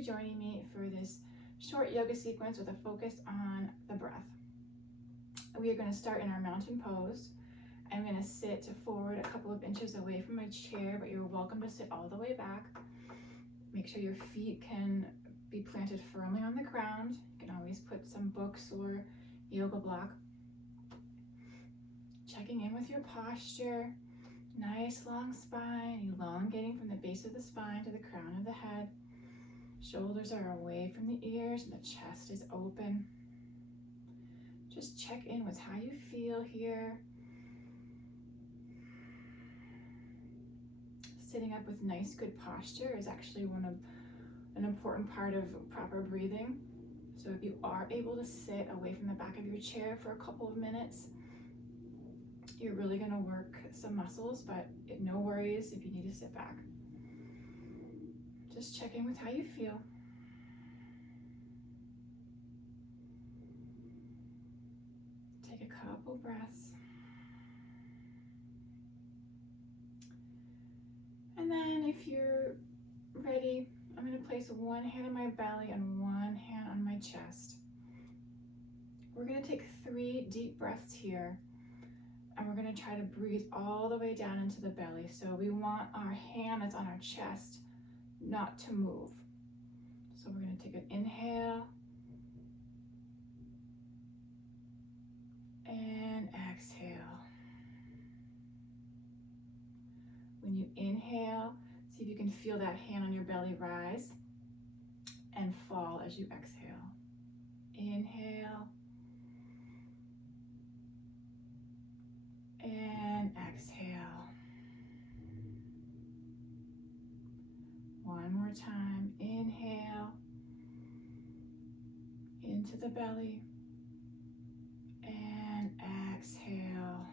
for joining me for this short yoga sequence with a focus on the breath. We are going to start in our mountain pose. I'm going to sit forward a couple of inches away from my chair, but you're welcome to sit all the way back. Make sure your feet can be planted firmly on the ground. You can always put some books or yoga block. Checking in with your posture. Nice long spine, elongating from the base of the spine to the crown of the head. Shoulders are away from the ears and the chest is open. Just check in with how you feel here. Sitting up with nice, good posture is actually an important part of proper breathing. So if you are able to sit away from the back of your chair for a couple of minutes, you're really going to work some muscles, but no worries if you need to sit back. Just check in with how you feel. Take a couple breaths. And then if you're ready, I'm going to place one hand on my belly and one hand on my chest. We're going to take 3 deep breaths here. And we're going to try to breathe all the way down into the belly. So we want our hand that's on our chest not to move. So we're going to take an inhale and exhale. When you inhale, see if you can feel that hand on your belly rise and fall as you exhale. Inhale. And exhale. One more time. Inhale into the belly and exhale.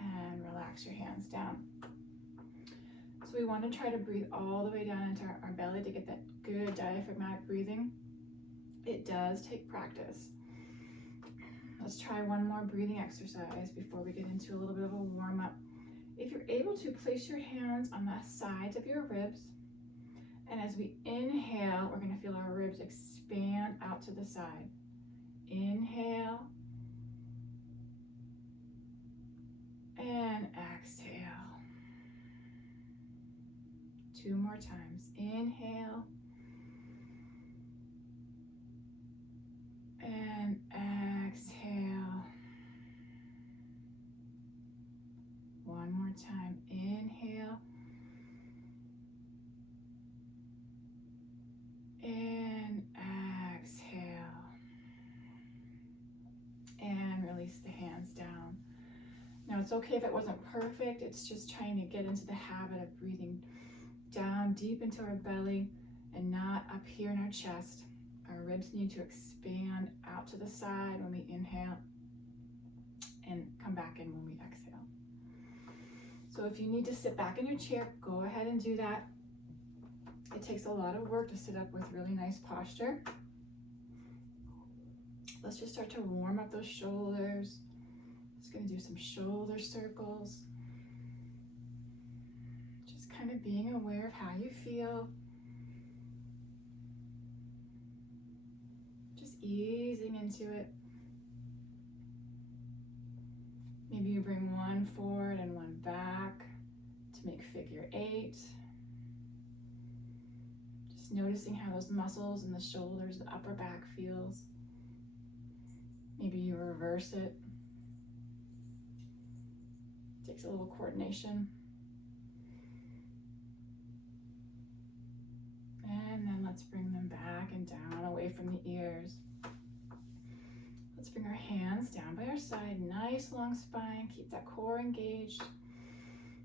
And relax your hands down. So we want to try to breathe all the way down into our belly to get that good diaphragmatic breathing. It does take practice. Let's try one more breathing exercise before we get into a little bit of a warm-up. If you're able to, place your hands on the sides of your ribs. And as we inhale, we're going to feel our ribs expand out to the side. Inhale. And exhale. 2 more times. Inhale. And exhale. One more time. Inhale. And exhale. And release the hands down. Now it's okay if it wasn't perfect. It's just trying to get into the habit of breathing down deep into our belly and not up here in our chest. Our ribs need to expand out to the side when we inhale and come back in when we exhale. So if you need to sit back in your chair, go ahead and do that. It takes a lot of work to sit up with really nice posture. Let's just start to warm up those shoulders. Just going to do some shoulder circles. Just kind of being aware of how you feel. Easing into it. Maybe you bring one forward and one back to make figure 8. Just noticing how those muscles in the shoulders, the upper back feels. Maybe you reverse it. Takes a little coordination. And then let's bring them back and down away from the ears. Let's bring our hands down by our side, nice long spine, keep that core engaged.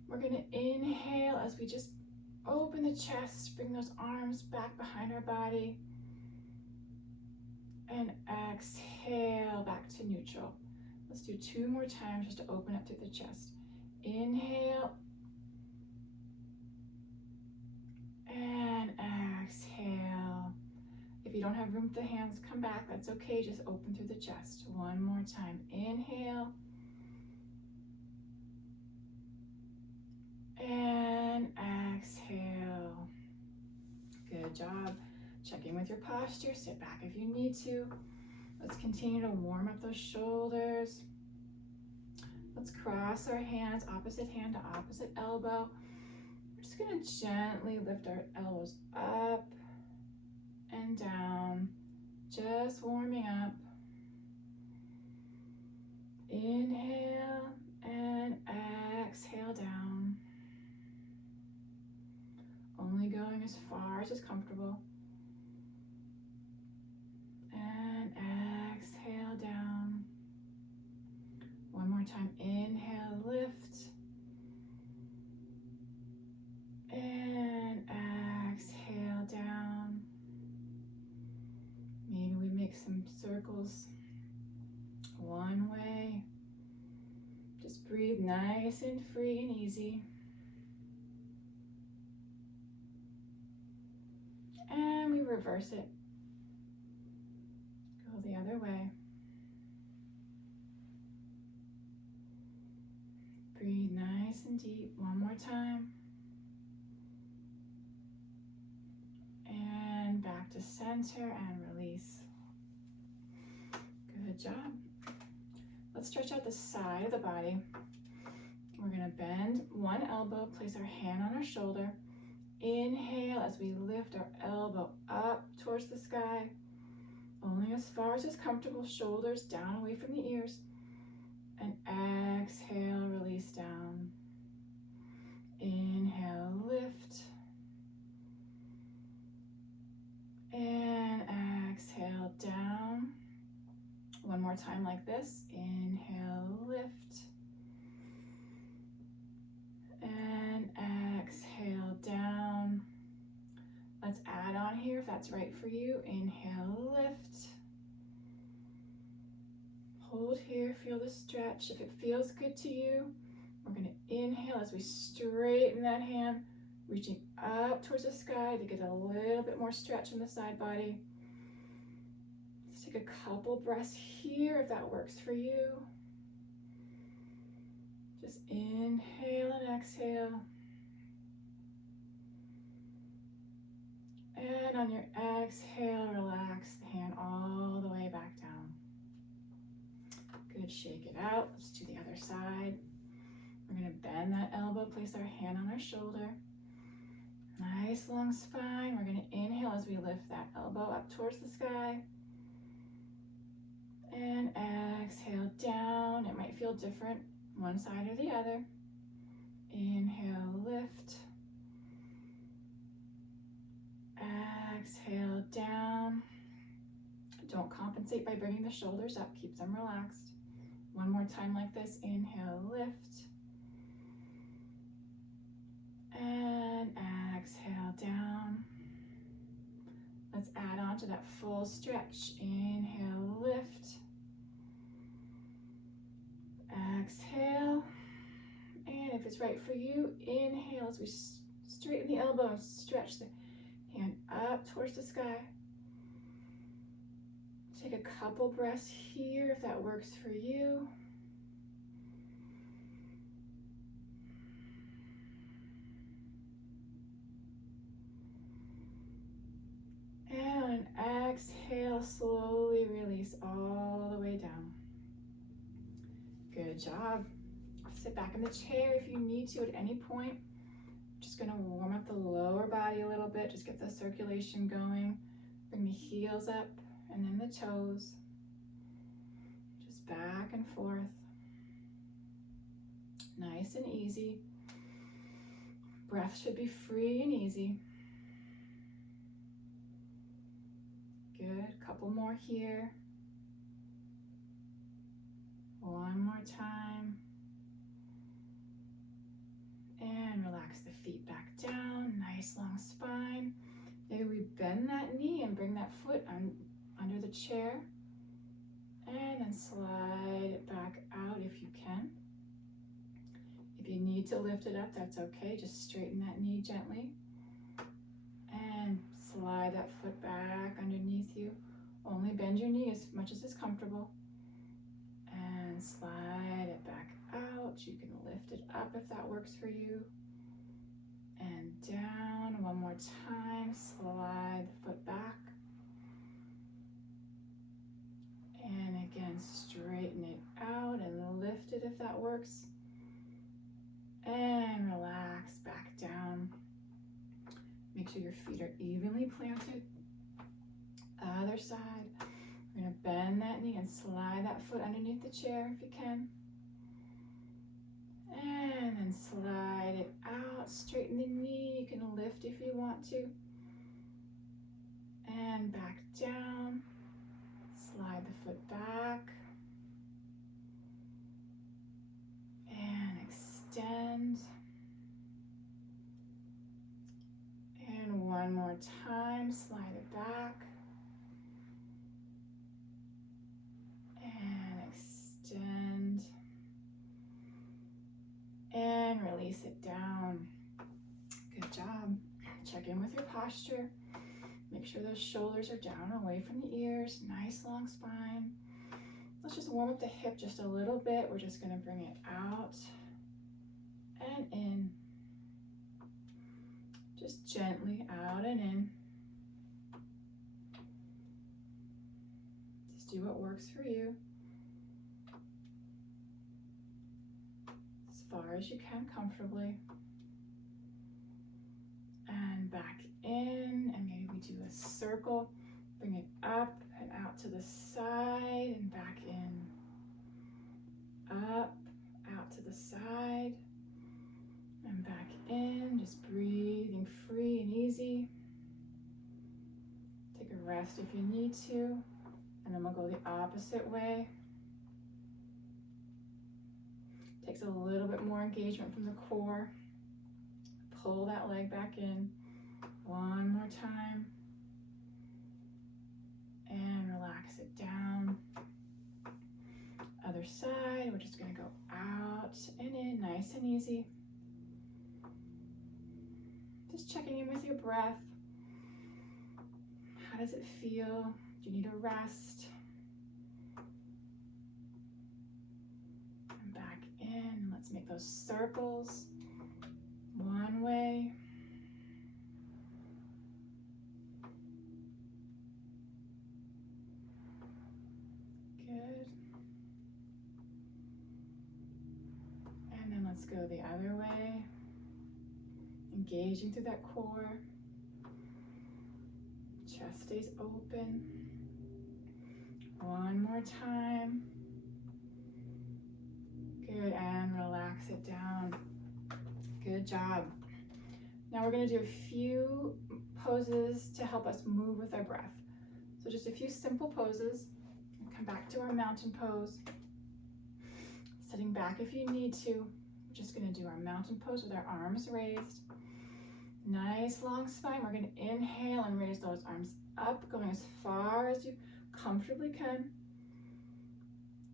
We're going to inhale as we just open the chest, bring those arms back behind our body. And exhale back to neutral. Let's do 2 more times just to open up through the chest. Inhale. And exhale. If you don't have room for the hands, come back. That's okay. Just open through the chest. 1 more time. Inhale. And exhale. Check in with your posture, sit back if you need to. Let's continue to warm up those shoulders. Let's cross our hands, opposite hand to opposite elbow. We're just gonna gently lift our elbows up and down, just warming up. Inhale and exhale down. Only going as far as is comfortable. And exhale down. One more time, inhale, lift. And exhale down. Maybe we make some circles one way. Just breathe nice and free and easy. And we reverse it. Go the other way. Breathe nice and deep. One more time. And back to center and release. Good job. Let's stretch out the side of the body. We're going to bend one elbow, place our hand on our shoulder. Inhale as we lift our elbow up towards the sky. Only as far as is comfortable, shoulders down away from the ears. And exhale, release down. Inhale, lift. And exhale, down. One more time like this. Inhale, lift. And exhale, down. Let's add on here if that's right for you. Inhale, lift. Hold here, feel the stretch. If it feels good to you, we're going to inhale as we straighten that hand, reaching up towards the sky to get a little bit more stretch in the side body. Let's take a couple breaths here if that works for you. Just inhale and exhale. And on your exhale, relax the hand all the way back down. Good, shake it out. Let's do the other side. We're going to bend that elbow, place our hand on our shoulder. Nice long spine. We're going to inhale as we lift that elbow up towards the sky. And exhale down. It might feel different one side or the other. Inhale, lift. Exhale down. Don't compensate by bringing the shoulders up. Keep them relaxed. One more time like this. Inhale, lift. And exhale down. Let's add on to that full stretch. Inhale, lift. Exhale. And if it's right for you, inhale as we straighten the elbow and stretch the hand up towards the sky. Take a couple breaths here if that works for you. And on an exhale, slowly release all the way down. Good job. Sit back in the chair if you need to at any point. Just going to warm up the lower body a little bit. Just get the circulation going. Bring the heels up and then the toes. Just back and forth. Nice and easy. Breath should be free and easy. Good. Couple more here. One more time. And relax the feet back down. Nice long spine. Maybe we bend that knee and bring that foot under the chair. And then slide it back out if you can. If you need to lift it up, that's okay. Just straighten that knee gently. And slide that foot back underneath you. Only bend your knee as much as is comfortable. And slide it back out. You can lift it up if that works for you. And down. One more time. Slide the foot back. that works. And relax back down. Make sure your feet are evenly planted. Other side. We're going to bend that knee and slide that foot underneath the chair if you can. And then slide it out, straighten the knee. You can lift if you want to. And back down. Slide the foot back. And extend. And one more time, slide it back. And extend. And release it down. Good job. Check in with your posture. Make sure those shoulders are down away from the ears. Nice long spine. Let's just warm up the hip just a little bit. We're just going to bring it out and in. Just gently out and in. Just do what works for you. As far as you can comfortably. And back in, and maybe we do a circle. Bring it up and out to the side and back in. Up, out to the side, and back in. Just breathing free and easy. Take a rest if you need to, and then we'll go the opposite way. Takes a little bit more engagement from the core. Pull that leg back in. One more time. And relax it down. Other side, we're just going to go out and in, nice and easy. Just checking in with your breath. How does it feel? Do you need a rest? And back in. Let's make those circles. One way. Good. And then let's go the other way. Engaging through that core. Chest stays open. One more time. Good, and relax it down. Good job. Now we're going to do a few poses to help us move with our breath. So just a few simple poses. Come back to our mountain pose. Sitting back if you need to. We're just going to do our mountain pose with our arms raised. Nice long spine. We're going to inhale and raise those arms up, going as far as you comfortably can.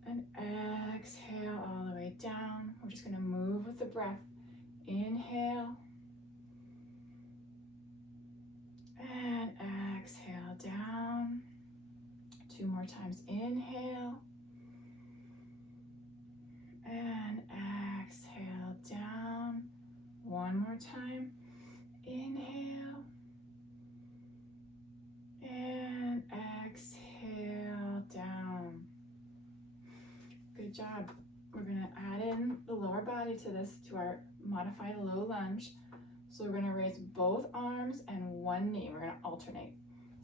And exhale all the way down. We're just going to move with the breath. Inhale. And exhale down. Two more times. Inhale. And exhale down. One more time. Inhale. And exhale down. Good job. We're going to add in the lower body to this, to our modified low lunge. So we're going to raise both arms and one knee. We're going to alternate.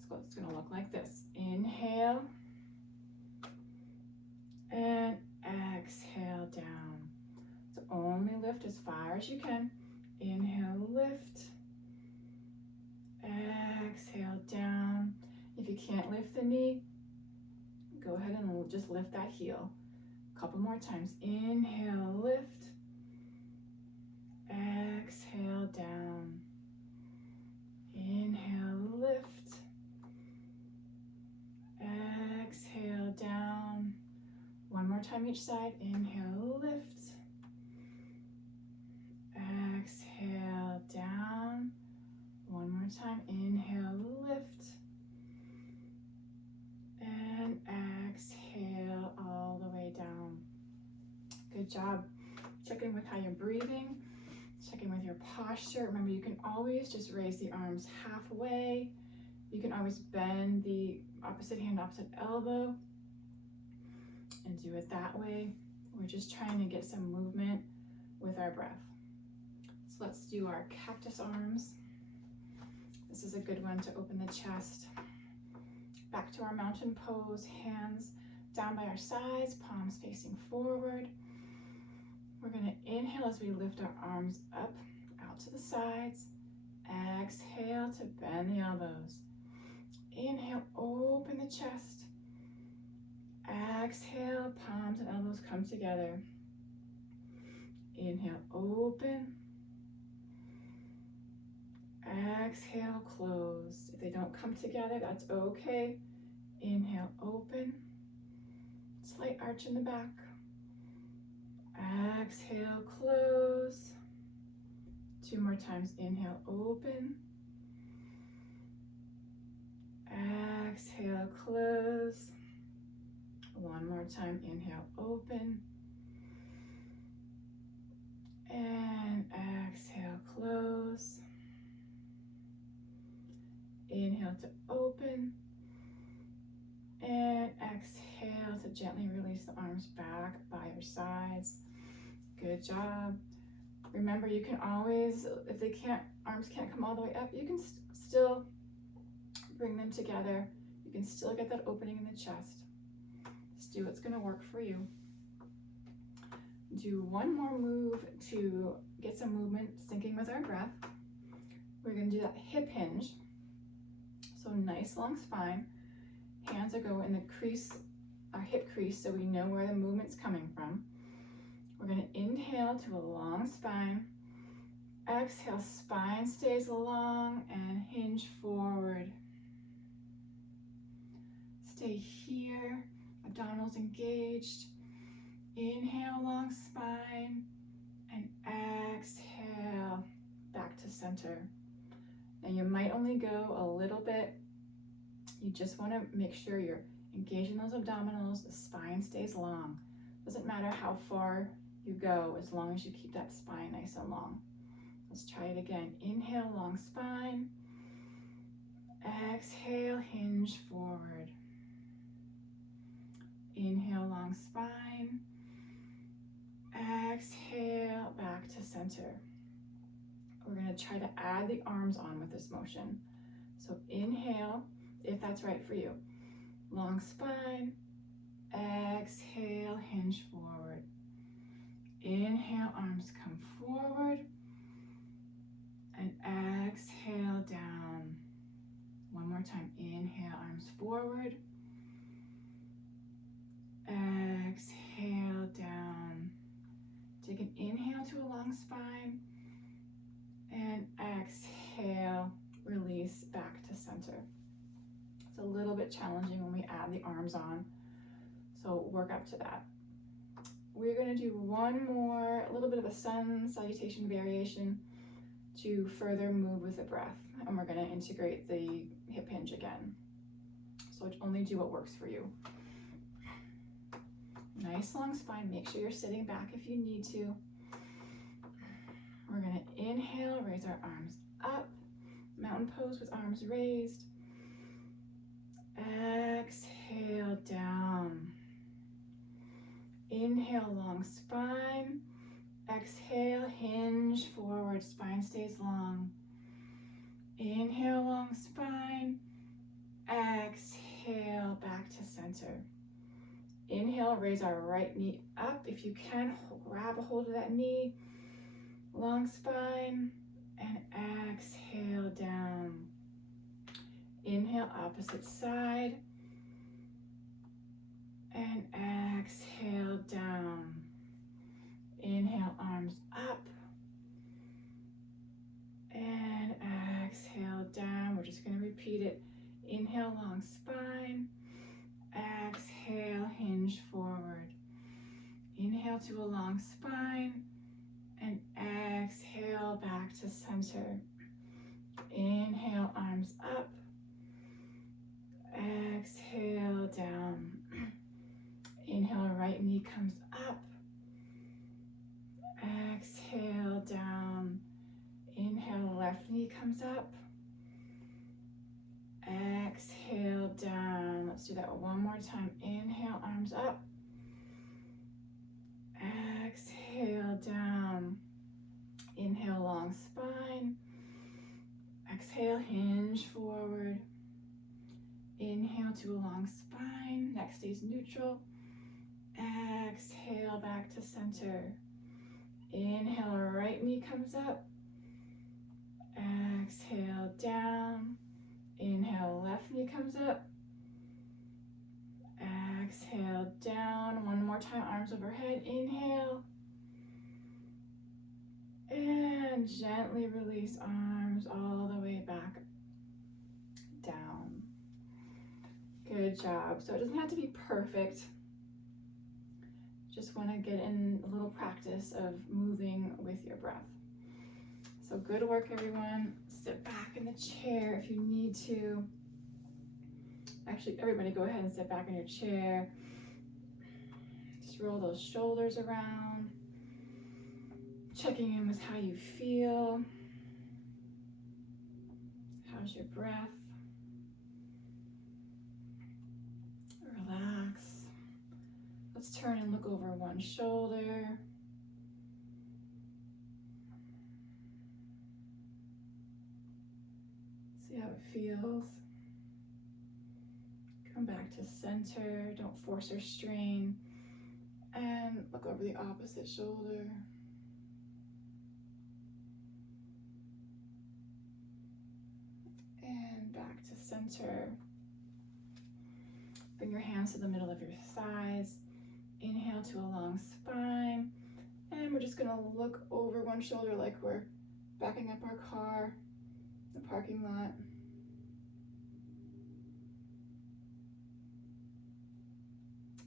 So it's going to look like this. Inhale. And exhale down. So only lift as far as you can. Inhale, lift. Exhale down. If you can't lift the knee, go ahead and just lift that heel. A couple more times. Inhale, lift. Exhale down. Inhale, lift. Exhale down. One more time each side. Inhale, lift. Exhale down. One more time. Inhale, lift. And exhale all the way down. Good job. Check in with how you're breathing. Check in with your posture. Remember, you can always just raise the arms halfway. You can always bend the opposite hand, opposite elbow, and do it that way. We're just trying to get some movement with our breath. So let's do our cactus arms. This is a good one to open the chest. Back to our mountain pose, hands down by our sides, palms facing forward. We're going to inhale as we lift our arms up, out to the sides. Exhale to bend the elbows. Inhale, open the chest. Exhale, palms and elbows come together. Inhale, open. Exhale, close. If they don't come together, that's okay. Inhale, open. Slight arch in the back. Exhale, close. 2 more times. Inhale, open. Exhale, close. 1 more time. Inhale, open. And exhale, close. Inhale to open. And exhale to gently release the arms back by your sides. Good job. Remember, you can always, if arms can't come all the way up, you can still bring them together. You can still get that opening in the chest. Just do what's going to work for you. Do one more move to get some movement syncing with our breath. We're going to do that hip hinge. So nice long spine. Hands are going in the crease, our hip crease, so we know where the movement's coming from. We're going to inhale to a long spine. Exhale, spine stays long and hinge forward. Stay here, abdominals engaged. Inhale, long spine, and exhale, back to center. Now you might only go a little bit. You just want to make sure you're engaging those abdominals, the spine stays long. Doesn't matter how far you go, as long as you keep that spine nice and long. Let's try it again. Inhale, long spine. Exhale, hinge forward. Inhale, long spine. Exhale, back to center. We're going to try to add the arms on with this motion. So inhale, if that's right for you. Long spine. Exhale, hinge forward. Inhale, arms come forward. And exhale, down. One more time. Inhale, arms forward. Exhale, down. Take an inhale to a long spine. And exhale, release back to center. It's a little bit challenging when we add the arms on, so work up to that. We're going to do one more, a little bit of a sun salutation variation to further move with the breath, and we're going to integrate the hip hinge again. So only do what works for you. Nice long spine. Make sure you're sitting back if you need to. We're going to inhale, raise our arms up, mountain pose with arms raised. Exhale, down. Inhale, long spine. Exhale, hinge forward, spine stays long. Inhale, long spine. Exhale, back to center. Inhale, raise our right knee up. If you can, grab a hold of that knee. Long spine, and exhale, down. Inhale, opposite side, and exhale, down. Inhale, arms up, and exhale, down. We're just going to repeat it. Inhale, long spine. Exhale, hinge forward. Inhale to a long spine. And exhale, back to center. Inhale, arms up. Exhale, down. Inhale, right knee comes up. Exhale, down. Inhale, left knee comes up. Exhale, down. Let's do that one more time. Inhale, arms up. Exhale down. Inhale, long spine. Exhale, hinge forward. Inhale to a long spine. Neck stays neutral. Exhale back to center. Inhale, right knee comes up. Exhale down. Inhale, left knee comes up. Exhale down. One more time, arms overhead. Inhale. And gently release arms all the way back down. Good job. So it doesn't have to be perfect. Just want to get in a little practice of moving with your breath. So good work, everyone. Sit back in the chair if you need to. Actually, everybody go ahead and sit back in your chair. Just roll those shoulders around. Checking in with how you feel. How's your breath? Relax. Let's turn and look over one shoulder. See how it feels. Come back to center. Don't force or strain. And look over the opposite shoulder. And back to center. Bring your hands to the middle of your thighs. Inhale to a long spine. And we're just gonna look over one shoulder like we're backing up our car in the parking lot.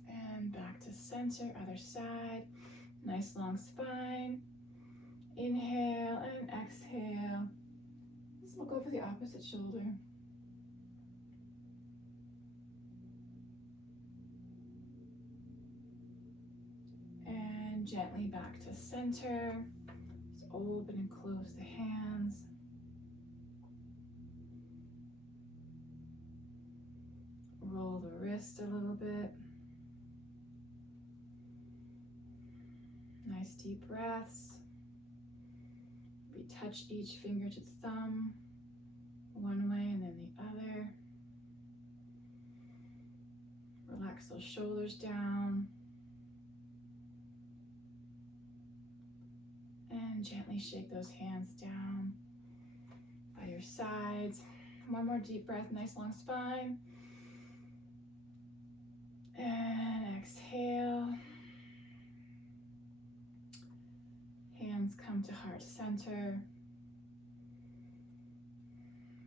And back to center, other side. Nice long spine. Inhale and exhale. Let's look over the opposite shoulder. And gently back to center. Just open and close the hands. Roll the wrist a little bit. Nice deep breaths. We touch each finger to thumb, one way and then the other. Relax those shoulders down. And gently shake those hands down by your sides. One more deep breath, nice long spine. And exhale. Hands come to heart center.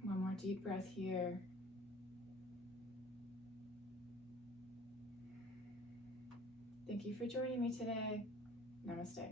One more deep breath here. Thank you for joining me today. Namaste.